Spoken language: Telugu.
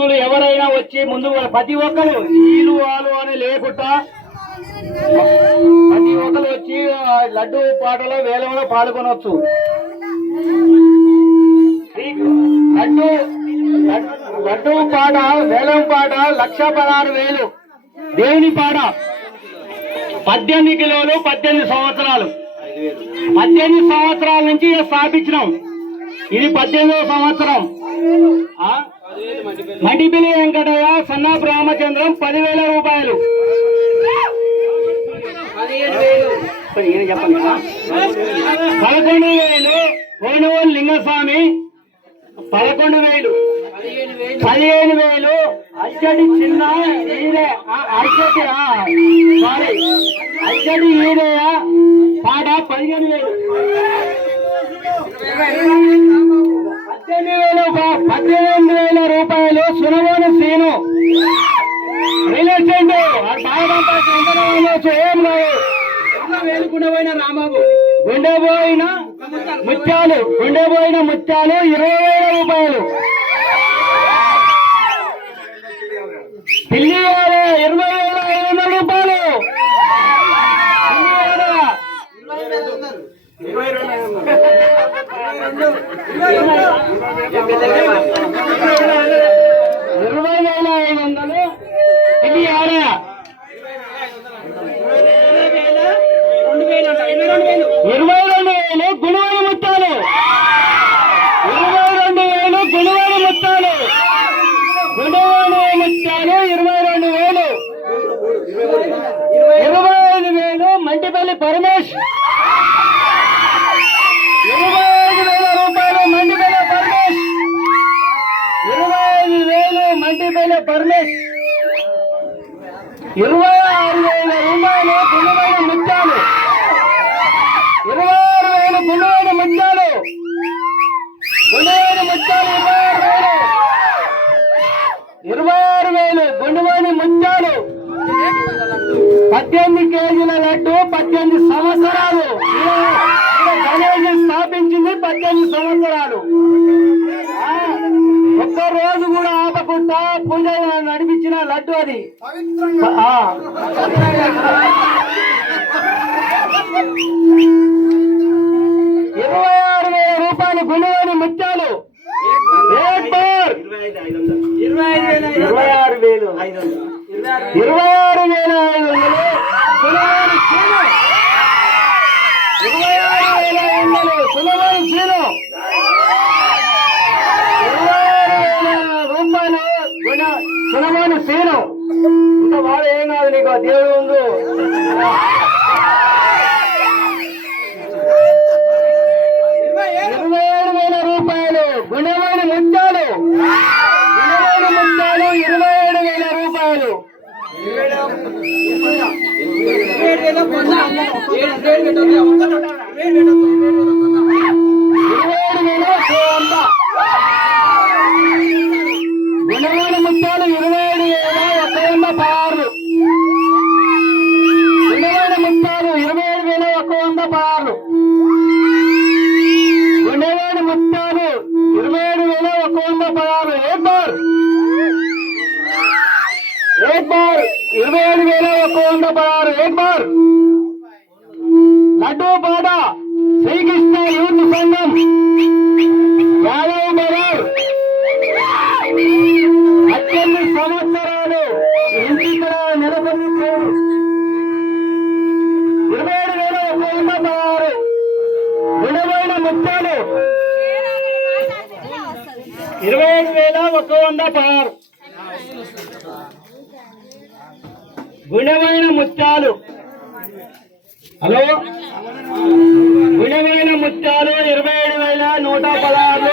భక్తులు ఎవరైనా వచ్చి ముందు ప్రతి ఒక్కరు వీలు వాళ్ళు అని లేకుండా ప్రతి ఒక్కరు వచ్చి లడ్డు పాటలో వేలంలో పాల్గొనవచ్చు లడ్డు లడ్డు పాట వేలం పాట లక్ష పదహారు వేలు. దేవుని పాట. పద్దెనిమిది కిలోలు పద్దెనిమిది సంవత్సరాలు. పద్దెనిమిది సంవత్సరాల నుంచి స్థాపించినాం. ఇది పద్దెనిమిదవ సంవత్సరం. మడిపిలి వెంకటయ్య సన్నాపు రామచంద్రం పదివేల రూపాయలు? పదకొండు వేలు కోనువోలు లింగస్వామి. పదకొండు వేలు. పదిహేను వేలు. అచ్చడి చిన్న ఈరే అచ్చడి సారీ. అచ్చడి ఈరేయ పాట పదిహేను వేలు. పద్దెనిమిది పద్దెనిమిది వేల రూపాయలు సునమోని సీను. రియల్ ఏం ముత్యాలు గుండెపోయిన ముత్యాలు ఇరవై వేల రూపాయలు. పిల్లి ఇరవై వేల ఐదు వందల రూపాయలు పిల్లి వాడ ఇరవై వేల ఐదు వందలు. పిల్లి ఆడ ఇరవై రెండు వేలు గుణవారి ముత్తాలు. ఇరవై రెండు వేలు గుణవారి ముత్తాలు. గుణవారి ముత్యాలు ఇరవై రెండు వేలు. ఇరవై ఐదు వేలు మంటిపల్లి పరమేష్ ఇరవై ఆరు వేల రూపాయలు పుణ్యమైన ముత్యాలు. ఇరవై ఆరు వేలు పుణ్యమైన ముత్యాలు. గుణమైన ముత్యాలు ఇరవై ఆరు వేలు. ఇరవై ఆరు వేలు ముత్యాలు. పద్దెనిమిది కేజీల లడ్డు పద్దెనిమిది సంవత్సరాలు. గణేష్ స్థాపించింది పద్దెనిమిది సంవత్సరాలు. పూజ నడిపించిన లడ్డు అది. ఇరవై ఆరు వేల రూపాయలు గుణమైన ముత్యాలు. ఇరవై ఆరు వేలు. ఇరవై ఆరు వేల ఐదు వందలు. ఇరవై ఆరు వేల ఐదు వందలు చీను ఇరవై ఆరు వేల రూపాయలు గుణ సులభాని చీను ఇంకా వాడు ఏం కాదు ఆ దేవుడు ఇరవై ఏడు వేల రూపాయలు గుణమైన ముత్యాలు. గుణమైన ముత్యాలు ఇరవై ఏడు వేల రూపాయలు. ఇరవై ఏక్ ఇరవై వేల ఒక వంద పదహారు ఏక్ బార్ లడ్డూ పాట. శ్రీకృష్ణ యూత్ సంఘం. యాదవ్ బరార్ పద్దెనిమిది సంవత్సరాలు ఇక్కడ ఇరవై ఏడు వేల ఒక వంద పదహారు విలువైన ముత్యాలు. ఇరవై ఐదు వేల ఒక వంద పదహారు. గుణమైన ముత్యాలు. హలో? గుణమైన ముత్యాలు ఇరవై ఏడు వేల నూట పదహారు